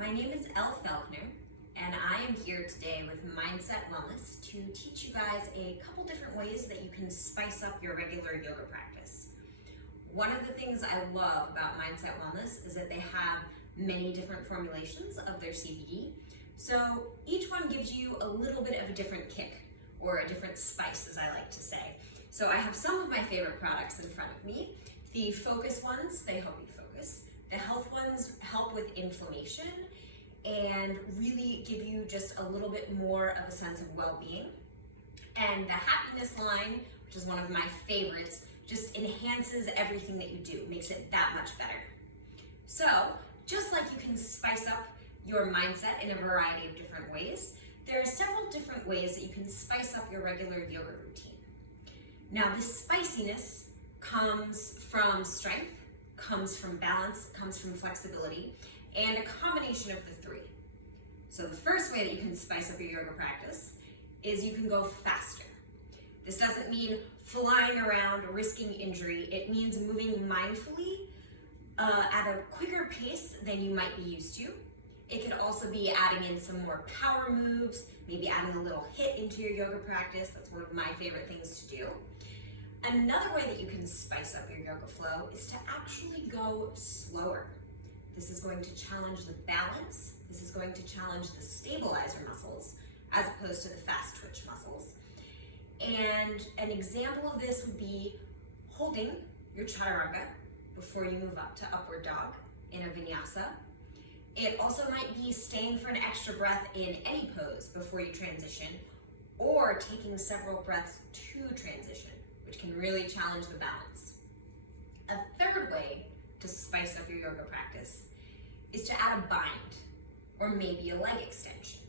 My name is Elle Felkner, and I am here today with Mindset Wellness to teach you guys a couple different ways that you can spice up your regular yoga practice. One of the things I love about Mindset Wellness is that they have many different formulations of their CBD. So each one gives you a little bit of a different kick, or a different spice, as I like to say. So I have some of my favorite products in front of me. The focus ones, they help you focus. The health ones help with inflammation and really give you just a little bit more of a sense of well-being. And the happiness line, which is one of my favorites, just enhances everything that you do, makes it that much better. So, just like you can spice up your mindset in a variety of different ways, there are several different ways that you can spice up your regular yoga routine. Now, this spiciness comes from strength, comes from balance, comes from flexibility, and a combination of the three. So the first way that you can spice up your yoga practice is you can go faster. This doesn't mean flying around or risking injury. It means moving mindfully at a quicker pace than you might be used to. It can also be adding in some more power moves, maybe adding a little hit into your yoga practice. That's one of my favorite things to do. Another way that you can spice up your yoga flow is to actually go slower. This is going to challenge the balance. This is going to challenge the stabilizer muscles as opposed to the fast twitch muscles. And an example of this would be holding your chaturanga before you move up to upward dog in a vinyasa. It also might be staying for an extra breath in any pose before you transition, or taking several breaths to transition, which can really challenge the balance. A third way to spice up your yoga practice is to add a bind, or maybe a leg extension,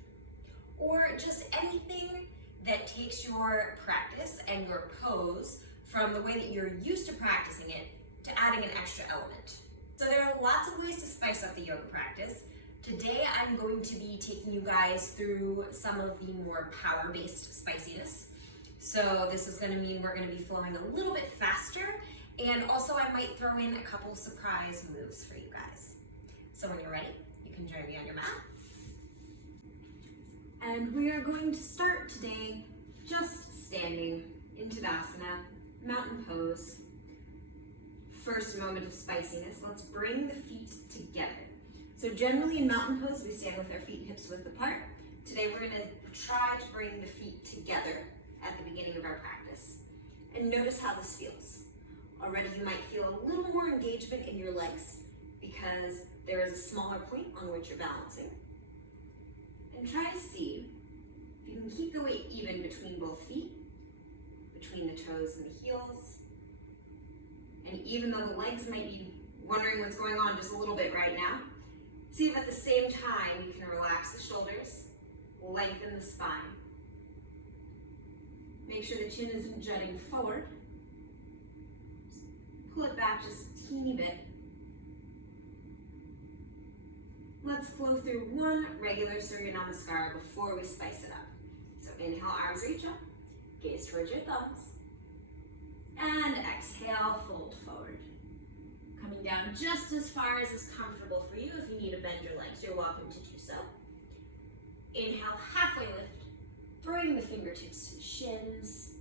or just anything that takes your practice and your pose from the way that you're used to practicing it to adding an extra element. So there are lots of ways to spice up the yoga practice. Today I'm going to be taking you guys through some of the more power-based spiciness. So this is going to mean we're going to be flowing a little bit faster, and also I might throw in a couple surprise moves for you guys. So when you're ready, you can join me on your mat. And we are going to start today just standing in Tadasana, mountain pose. First moment of spiciness, let's bring the feet together. So generally in mountain pose, we stand with our feet hips width apart. Today we're going to try to bring the feet together at the beginning of our practice. And notice how this feels. Already you might feel a little more engagement in your legs because there is a smaller point on which you're balancing. And try to see if you can keep the weight even between both feet, between the toes and the heels. And even though the legs might be wondering what's going on just a little bit right now, see if at the same time you can relax the shoulders, lengthen the spine. Make sure the chin isn't jutting forward. Pull it back just a teeny bit. Let's flow through one regular Surya Namaskar before we spice it up. So inhale, arms reach up, gaze towards your thumbs. And exhale, fold forward. Coming down just as far as is comfortable for you. If you need to bend your legs, you're welcome to do so. Inhale, halfway lift, bring the fingertips to the shins.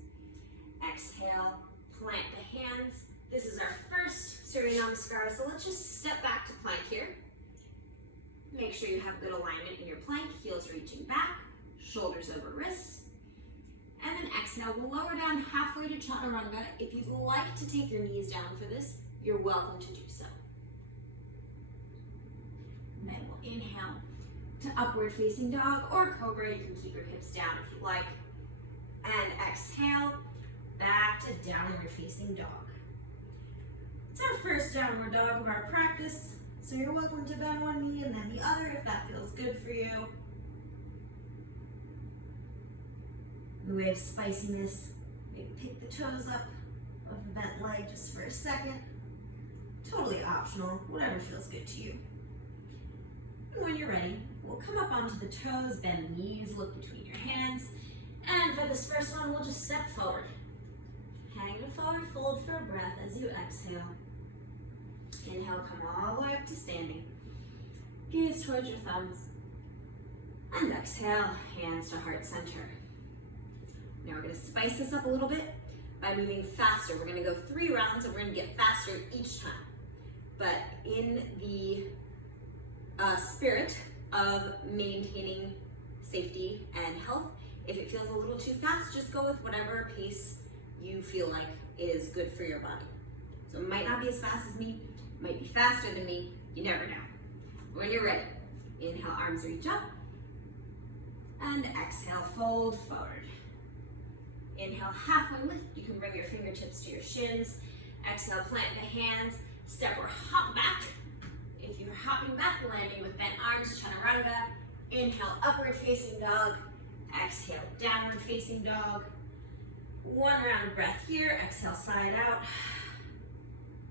Exhale, plant the hands. This is our first Surya Namaskar, so let's just step back to plank here. Make sure you have good alignment in your plank, heels reaching back, shoulders over wrists. And then exhale, we'll lower down halfway to chaturanga. If you'd like to take your knees down for this, you're welcome to do so. And then we'll inhale to upward facing dog or cobra. You can keep your hips down if you like. And exhale, back to downward facing dog. It's our first downward dog of our practice, so you're welcome to bend one knee and then the other if that feels good for you. In the way of spiciness, maybe pick the toes up of the bent leg just for a second. Totally optional, whatever feels good to you. And when you're ready, we'll come up onto the toes, bend the knees, look between your hands. And for this first one, we'll just step forward. Hang it forward, fold for a breath as you exhale. Inhale, come all the way up to standing. gaze towards your thumbs. And exhale, hands to heart center. Now we're gonna spice this up a little bit by moving faster. We're gonna go 3 rounds and we're gonna get faster each time. But in the spirit of maintaining safety and health, if it feels a little too fast, just go with whatever pace you feel like is good for your body. So it might not be as fast as me, it might be faster than me, you never know. When you're ready, inhale, arms reach up, and exhale, fold forward. Inhale, halfway lift. You can bring your fingertips to your shins. Exhale, plant the hands, step or hop back. If you're hopping back, landing with bent arms, chaturanga. Inhale, upward facing dog. Exhale, downward facing dog. 1 round of breath here. Exhale, side out.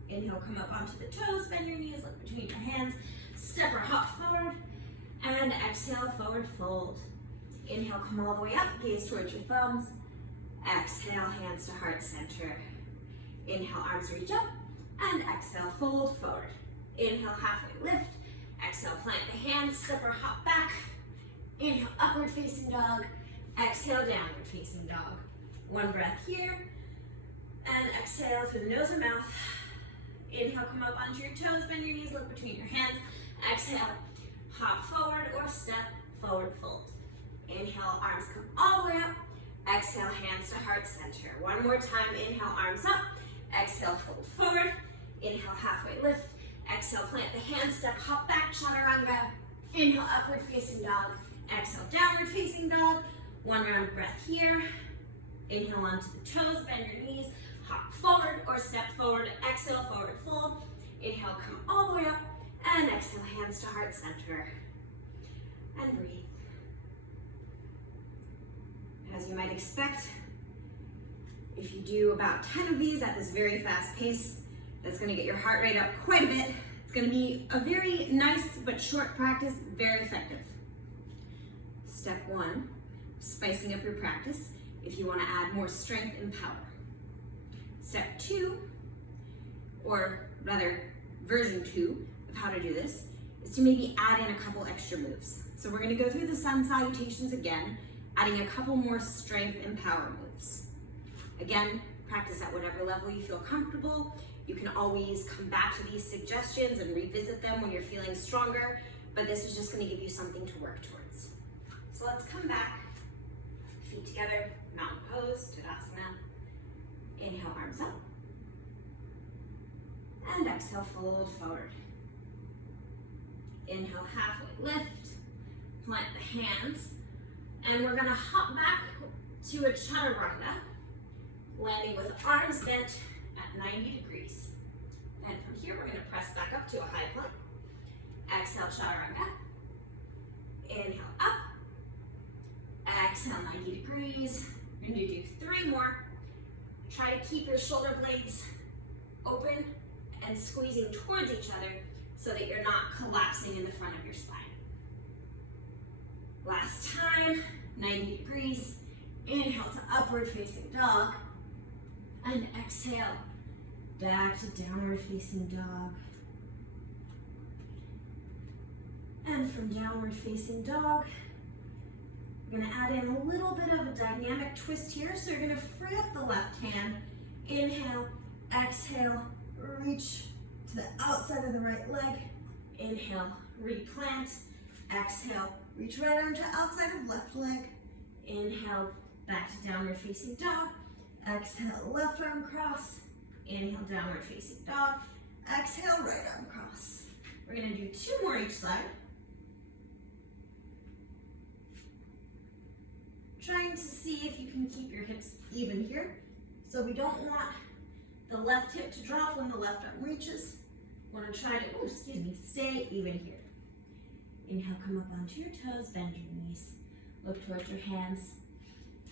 Inhale, come up onto the toes, bend your knees, look between your hands. Step or hop forward. And exhale, forward fold. Inhale, come all the way up, gaze towards your thumbs. Exhale, hands to heart center. Inhale, arms reach up. And exhale, fold forward. Inhale, halfway lift. Exhale, plant the hands, step or hop back. Inhale, upward facing dog. Exhale, downward facing dog. 1 breath here. And exhale through the nose and mouth. Inhale, come up onto your toes, bend your knees, look between your hands. Exhale, hop forward or step forward fold. Inhale, arms come all the way up. Exhale, hands to heart center. 1 more time, inhale, arms up. Exhale, fold forward. Inhale, halfway lift. Exhale, plant the hands, step, hop back, chaturanga. Inhale, upward facing dog. Exhale, downward facing dog. 1 round of breath here. Inhale onto the toes, bend your knees, hop forward or step forward. Exhale, forward fold. Inhale, come all the way up. And exhale, hands to heart center. And breathe. As you might expect, if you do about 10 of these at this very fast pace, that's gonna get your heart rate up quite a bit. It's gonna be a very nice but short practice, very effective. Step 1, spicing up your practice if you wanna add more strength and power. Step 2, or rather version 2 of how to do this, is to maybe add in a couple extra moves. So we're gonna go through the sun salutations again, adding a couple more strength and power moves. Again, practice at whatever level you feel comfortable. You can always come back to these suggestions and revisit them when you're feeling stronger, but this is just gonna give you something to work towards. So let's come back, feet together, mountain pose, Tadasana. Inhale, arms up. And exhale, fold forward. Inhale, halfway lift, plant the hands, and we're gonna hop back to a chaturanga, landing with arms bent at 90 degrees. And from here, we're gonna press back up to a high plank. Exhale, chaturanga. Inhale, up. Exhale, 90 degrees. We're gonna do 3 more. Try to keep your shoulder blades open and squeezing towards each other so that you're not collapsing in the front of your spine. Last time, 90 degrees. Inhale to upward facing dog. And exhale, back to downward facing dog. And from downward facing dog, we're gonna add in a little bit of a dynamic twist here. So you're gonna free up the left hand. Inhale, exhale, reach to the outside of the right leg. Inhale, replant. Exhale, reach right arm to outside of left leg. Inhale, back to downward facing dog. Exhale, left arm cross. Inhale, downward facing dog. Exhale, right arm cross. We're gonna do 2 more each side. Trying to see if you can keep your hips even here. So we don't want the left hip to drop when the left arm reaches. Want to try to, stay even here. Inhale, come up onto your toes, bend your knees. Look towards your hands.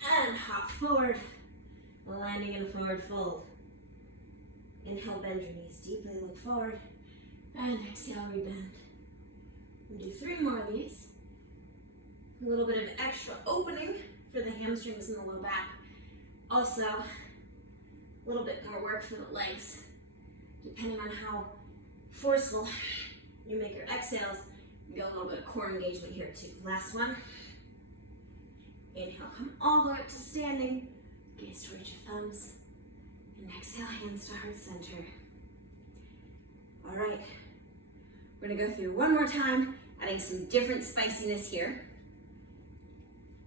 And hop forward, landing in a forward fold. Inhale, bend your knees deeply, look forward. And exhale, rebend. We'll do 3 more of these. A little bit of extra opening for the hamstrings and the low back. Also, a little bit more work for the legs. Depending on how forceful you make your exhales, Get a little bit of core engagement here too. Last one. Inhale, come all the way up to standing. Gaze towards your thumbs. And exhale, hands to heart center. All right. We're gonna go through one more time, adding some different spiciness here.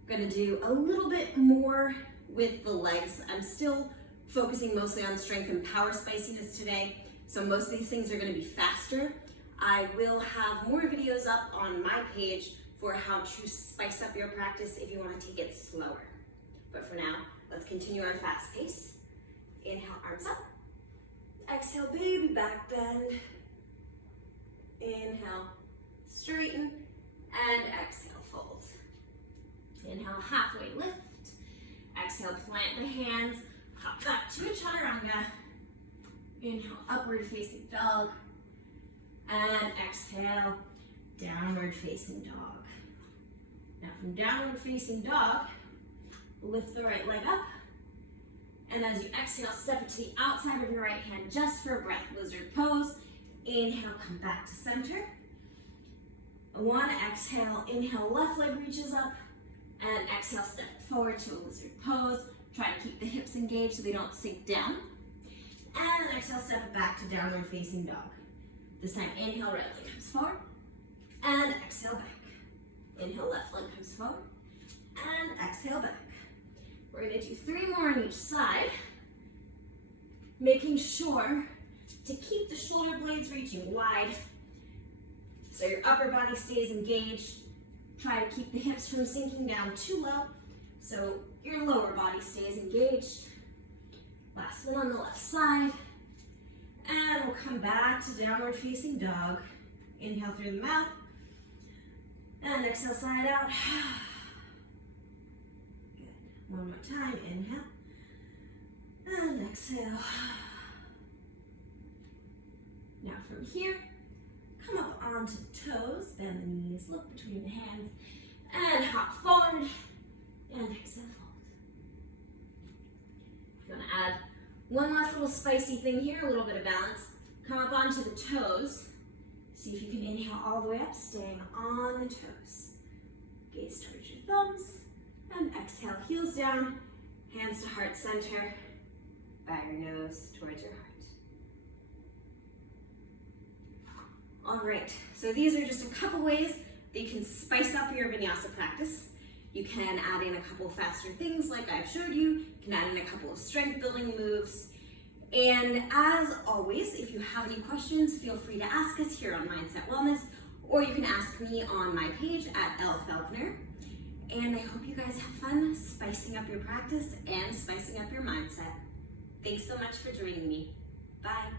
We're gonna do a little bit more with the legs. I'm still focusing mostly on strength and power spiciness today, so most of these things are gonna be faster. I will have more videos up on my page for how to spice up your practice if you wanna take it slower. But for now, let's continue our fast pace. Inhale, arms up. Exhale, baby back bend. Inhale, straighten, and exhale, fold. Inhale, halfway lift. Exhale, plant the hands, hop back to a chaturanga. Inhale, upward facing dog. And exhale, downward facing dog. Now from downward facing dog, lift the right leg up. And as you exhale, step it to the outside of your right hand just for a breath, lizard pose. Inhale, come back to center. One, exhale, inhale, left leg reaches up. And exhale, step forward to a lizard pose. Try to keep the hips engaged so they don't sink down. And then exhale, step it back to downward facing dog. This time, inhale, right leg comes forward. And exhale, back. Inhale, left leg comes forward. And exhale, back. We're gonna do 3 more on each side, making sure to keep the shoulder blades reaching wide so your upper body stays engaged. Try to keep the hips from sinking down too low so your lower body stays engaged. Last one on the left side. And we'll come back to downward facing dog. Inhale through the mouth. And exhale, side out. Good. One more time. Inhale. And exhale. Now from here, come up onto the toes, bend the knees, look between the hands, and hop forward, and exhale, fold. I'm gonna add one last little spicy thing here, a little bit of balance. Come up onto the toes. See if you can inhale all the way up, staying on the toes. Gaze towards your thumbs, and exhale, heels down, hands to heart center. Bow your nose towards your heart. All right, so these are just a couple ways that you can spice up your vinyasa practice. You can add in a couple of faster things like I've showed you. You can add in a couple of strength building moves. And as always, if you have any questions, feel free to ask us here on Mindset Wellness, or you can ask me on my page at Elle Felkner. And I hope you guys have fun spicing up your practice and spicing up your mindset. Thanks so much for joining me. Bye.